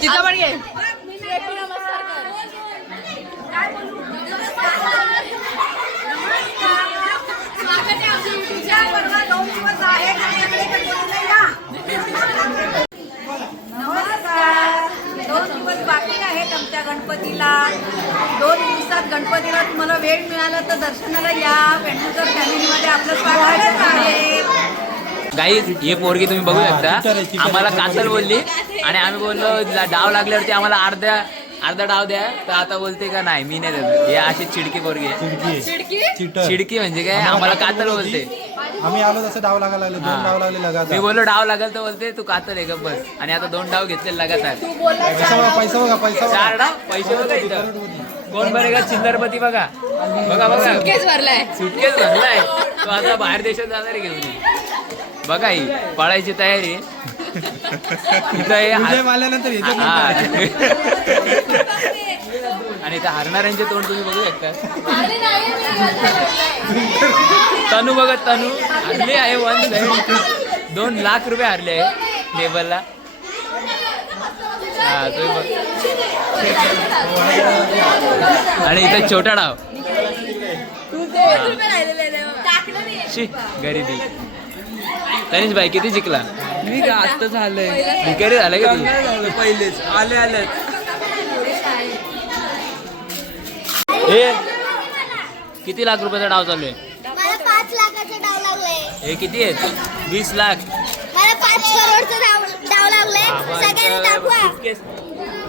तिचा पण घे. बाकी आहेत आमच्या गणपतीला. 2 दिवसात गणपतीला तुम्हाला वेळ मिळाला तर दर्शनाला या. पेंडुकर फॅमिलीमध्ये आपलं स्वागत आहे. गाईज हे पोरगी तुम्ही बघू शकता. आम्हाला कासल बोलली आणि आम्ही बोललो डाव लागल्यावरती आम्हाला अर्धा डाव द्या. तर आता बोलते का नाही मी नाही देत. हे अशी चिडकी पोरगी आहे. चिडकी म्हणजे काय आम्हाला कातल बोलते. आम्ही आलो तसं डाव लागायला लागले. 2 डाव लागले लगातार. मी बोललो डाव लागेल तर बोलते तू कातल आहे का बस. आणि आता 2 डाव घेतले लगातार. पैसा बघा 4 डाव पैसे बघा इथं. कोण भरेगा चिल्लरपती बघा. बघा सुटकेस भरलाय. सुटकेस भरलाय. तो आता बाहेर देशात जाणार आहे घेऊन. बघा ही पळायची तयारी. आल्यानंतर आणि इथं हरणाऱ्यांचे तोंड तुम्ही बघू शकता. तनू बघा तनू हरले आहे 2 लाख रुपये हरले आहे टेबलला. हा तुम्ही बघ. आणि इथं छोटा डाव. शी गरिबी. तनिष भाई किती जिंकला? मी का आता झालंय. भिकारी झालं का तू? पहिलेच आले हे किती लाख रुपयाचा डाव चालू आहे? मला 5 लाखाचा डाव लागलाय. हे किती आहेत? 20 लाख. मला 5 करोडचा डाव लागलाय. सगळ्यांनी दाखवा.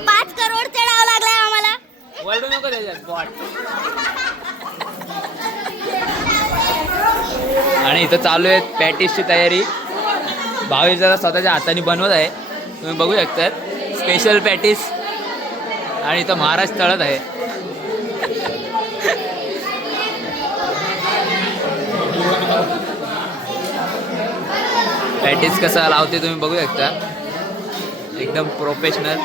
5 करोडचा डाव लागलाय आम्हाला. वळू नको त्याच्यात बॉट. आणि इथं चालू आहे पॅटिसची तयारी. भावेश जरा स्वतःच्या हाताने बनवत आहे. तुम्ही बघू शकतात स्पेशल पॅटिस. आणि इथं महाराज तळत आहे. पॅटिस कसा लावते तुम्ही बघू शकता. एकदम professional.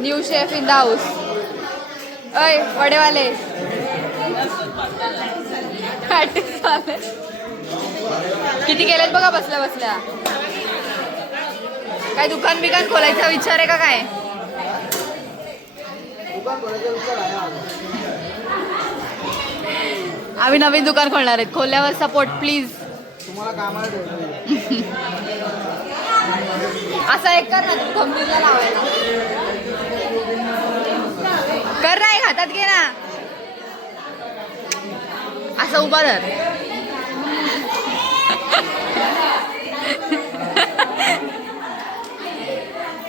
New chef in the house. अय वडेवाले. किती केलेत बघा बसल्या बसल्या. काय दुकान बिकान खोलायचा विचार आहे का काय? आम्ही नवीन दुकान खोलणार आहेत. खोलल्यावर सपोर्ट प्लीज. असा एक कर ना तू थंबनेलला लावायला. कर ना एक हातात घे ना. असं उभा धर.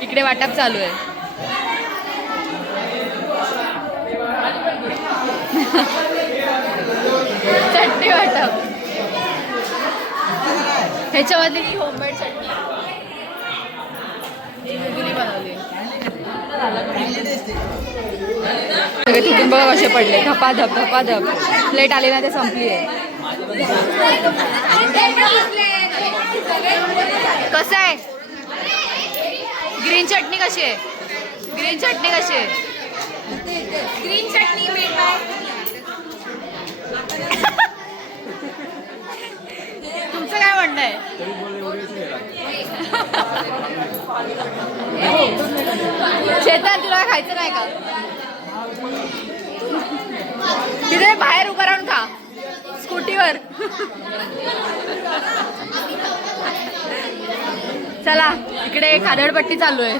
इकडे वाटप चालू आहे. चटणी वाटप. ह्याच्यामध्ये होममेड चटणी बनवली. सगळे तिथून बघा कसे पडले. धपाधप धपाधप. प्लेट आली ना ते संपली आहे. कसं आहे ग्रीन चटणी? कशी आहे ग्रीन चटणी? कशी आहे ग्रीन चटणी? तुमचं काय म्हणणं आहे? शेतात तुला खायचं नाही का? तिथे बाहेर उभं राहून खा स्कूटीवर. चला इकडे खादडपट्टी चालू आहे.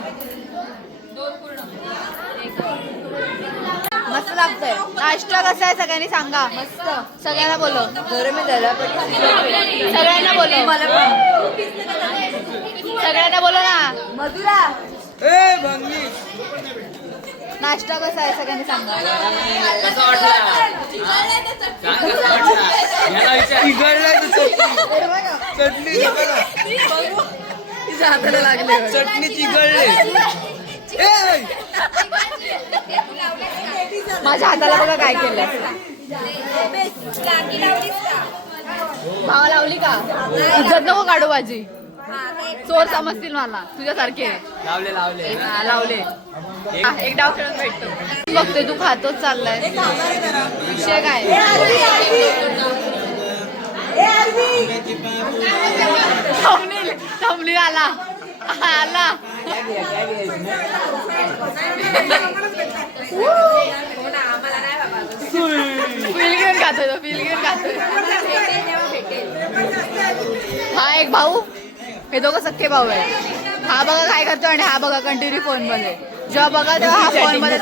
मस्त लागतंय. नाश्ता कसा आहे सगळ्यांनी सांगा. मस्त. सगळ्यांना बोलव. सगळ्यांना बोलव. सगळ्यांना बोलव ना. मधुरा नाश्ता कसा आहे सगळ्यांनी सांगा. कसा वाटला? हाताला लागले. चटणी चिघळले. माझ्या हाताला बघा काय केलंय. भावा लावली का? इज्जत नको काढू माझी. चोर समजतील मला तुझ्यासारखे लावले लावले हा, लावले हा, एक डाव खेळून भेटतो बघतोय तू खातोच चाललाय विषय काय थंबली आला आला फील घेऊन खातोय तो फील घेऊन खातोय हा एक भाऊ हे दोघं सख्खे भाऊ आहे हा बघा काय करतो आणि हा बघा कंटिन्यू फोन मध्ये जेव्हा बघा तेव्हा हा फोन मध्येच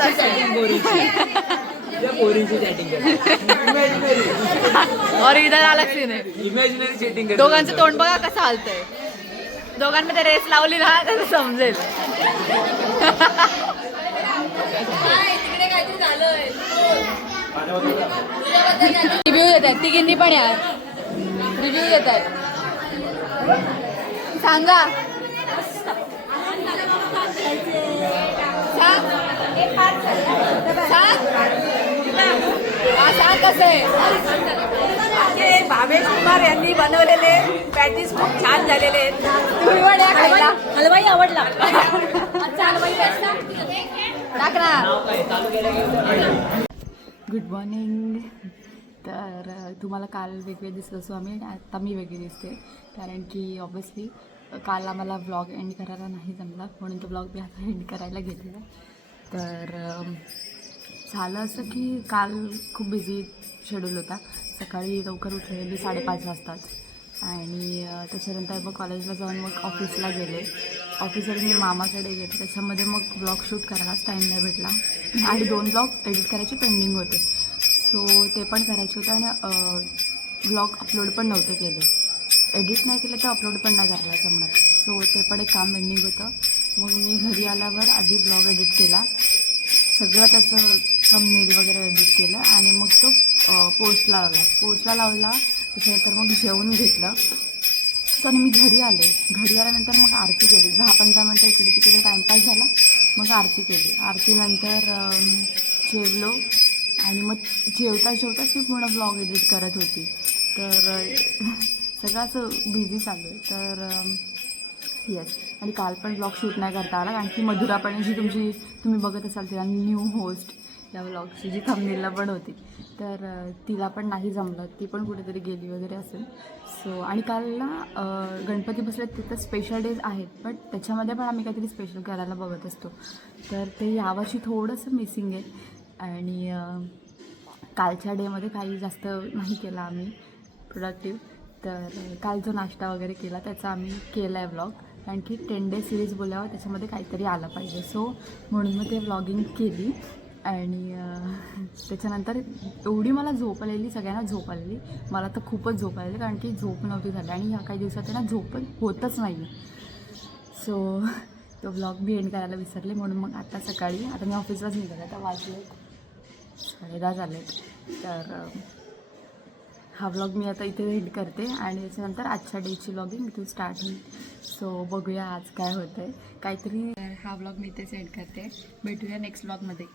और इधर अलग सीन आहे इमॅजिनरी सेटिंग दोघांचं तोंड बघा कसं हालतंय दोघांमध्ये रेस लावली ना तर समजेल रिव्ह्यू देत आहेत तिघींनी पण यार रिव्ह्यू देत आहेत सांगा सांग कसं आहे भावेश कुमार यांनी बनवलेले पॅटीस खूप छान झालेले आहेत. तुम्ही पण या खायला हलवाई आवडला टाक ना गुड मॉर्निंग तर तुम्हाला काल वेगळे दिसत असो आम्ही आत्ता मी वेगळी दिसते कारण की ऑब्विसली काल आम्हाला ब्लॉग एंड करायला नाही जमला म्हणून तो ब्लॉग मी आता एंड करायला घेतलेला तर झालं असं की काल खूप बिझी शेड्यूल होता सकाळी लवकर उठलेली 5:30 वाजताच आणि त्याच्यानंतर मग कॉलेजला जाऊन मग ऑफिसला गेले ऑफिसवर मी मामाकडे गेले त्याच्यामध्ये मग ब्लॉग शूट करायलाच टाईम नाही भेटला आणि 2 ब्लॉग एडिट करायचे पेंडिंग होते सो ते पण करायचे होते आणि ब्लॉग अपलोड पण नव्हते केले एडिट नाही केलं तर अपलोड पण नाही करायला जमणार सो ते पण एक काम पेंडिंग होतं मग मी घरी आल्यावर आधी ब्लॉग एडिट केला सगळं त्याचं थंबनेल वगैरे एडिट केलं आणि मग तो पोस्टला लावला त्याच्यानंतर मग जेवून घेतलं सो आणि मी घरी आल्यानंतर मग आरती केली 10-15 मिनटं इकडे तिकडे टाईमपास झाला मग आरती केली आरतीनंतर जेवलो आणि मग जेवताच मी पूर्ण ब्लॉग एडिट करत होती तर सगळं असं बिझी चालू आहे तर येस आणि काल पण ब्लॉग शूट नाही करता आला कारण की मधुरा पण जी तुम्ही बघत असाल तिला न्यू होस्ट या ब्लॉगची जी थंबनेलला पण होती तर तिला पण नाही जमलं ती पण कुठेतरी गेली वगैरे असेल सो आणि काल ना गणपती बसले तिथं स्पेशल डेज आहेत बट त्याच्यामध्ये पण आम्ही काहीतरी स्पेशल करायला बघत असतो तर ते यावर्षी थोडंसं मिसिंग आहे आणि कालच्या डेमध्ये काही जास्त नाही केला आम्ही प्रोडक्टिव्ह तर काल जो नाश्ता वगैरे केला त्याचा आम्ही केला आहे व्लॉग कारण की 10 डे सिरीज बोलावं त्याच्यामध्ये काहीतरी आलं पाहिजे सो म्हणून मग ते व्लॉगिंग केली आणि त्याच्यानंतर एवढी मला झोप आलेली सगळ्यांना झोप आलेली मला तर खूपच झोप आलेली कारण की झोप नव्हती झाली आणि ह्या काही दिवसात ना झोप होतच नाही सो तो व्लॉग मी एंड करायला विसरले म्हणून मग आता सकाळी आता मी ऑफिसलाच निघाले आता वाजले 10:30 झालेत तर हा व्लॉग मी आता इथे एंड करते आणि त्याच्यानंतर आजच्या डेची व्लॉगिंग इथून स्टार्ट होईल सो बघूया आज काय होतं आहे काहीतरी हा व्लॉग मी इथेच एंड करते भेटूया नेक्स्ट व्लॉगमध्ये